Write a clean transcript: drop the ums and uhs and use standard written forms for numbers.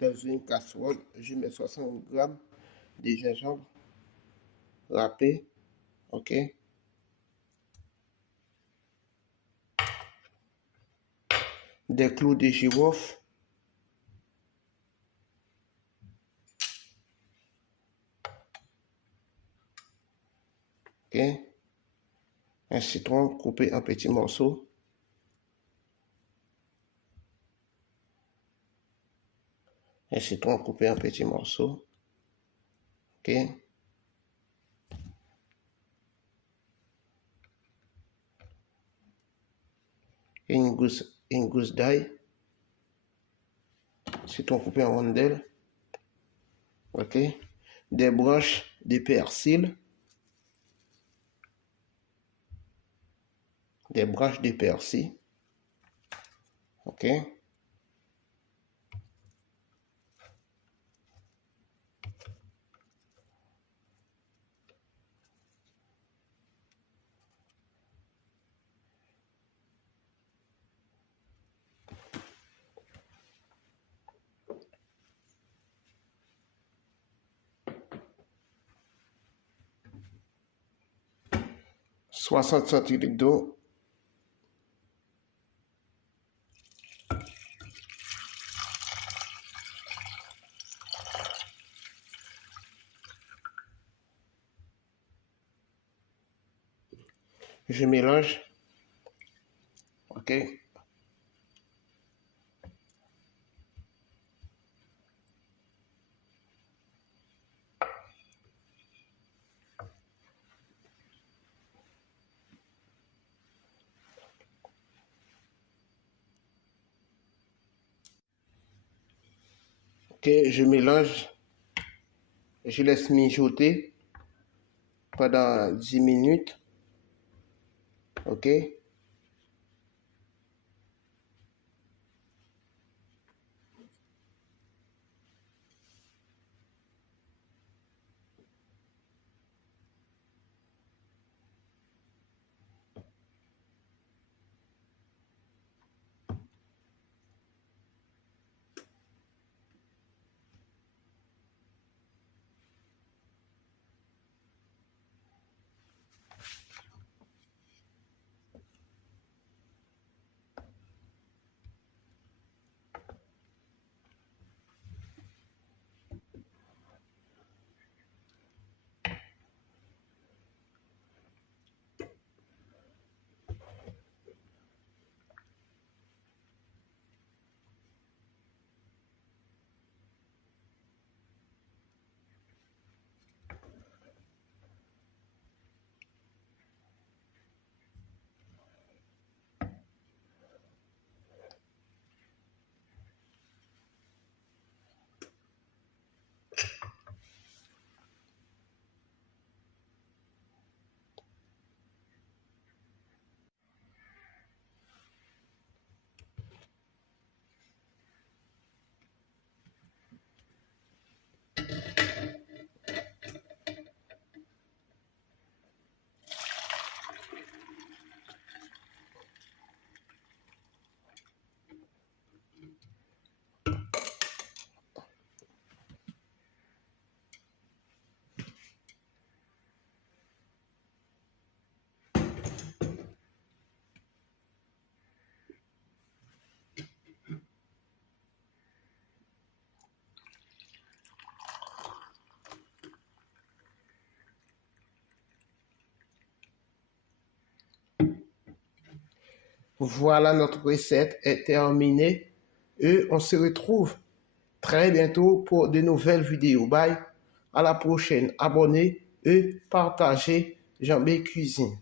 dans une casserole, je mets 60 grammes de gingembre râpé, ok. Des clous de girofle, ok. Un citron coupé en petits morceaux, un citron coupé en petits morceaux, ok. Et une gousse d'ail, citron coupé en rondelles, ok. Des branches de persil, ok. Soixante centilitres d'eau, je mélange, ok. Ok, je mélange, je laisse mijoter pendant 10 minutes, ok. Voilà, notre recette est terminée et on se retrouve très bientôt pour de nouvelles vidéos. Bye, à la prochaine. Abonnez et partagez Jean B Cuisine.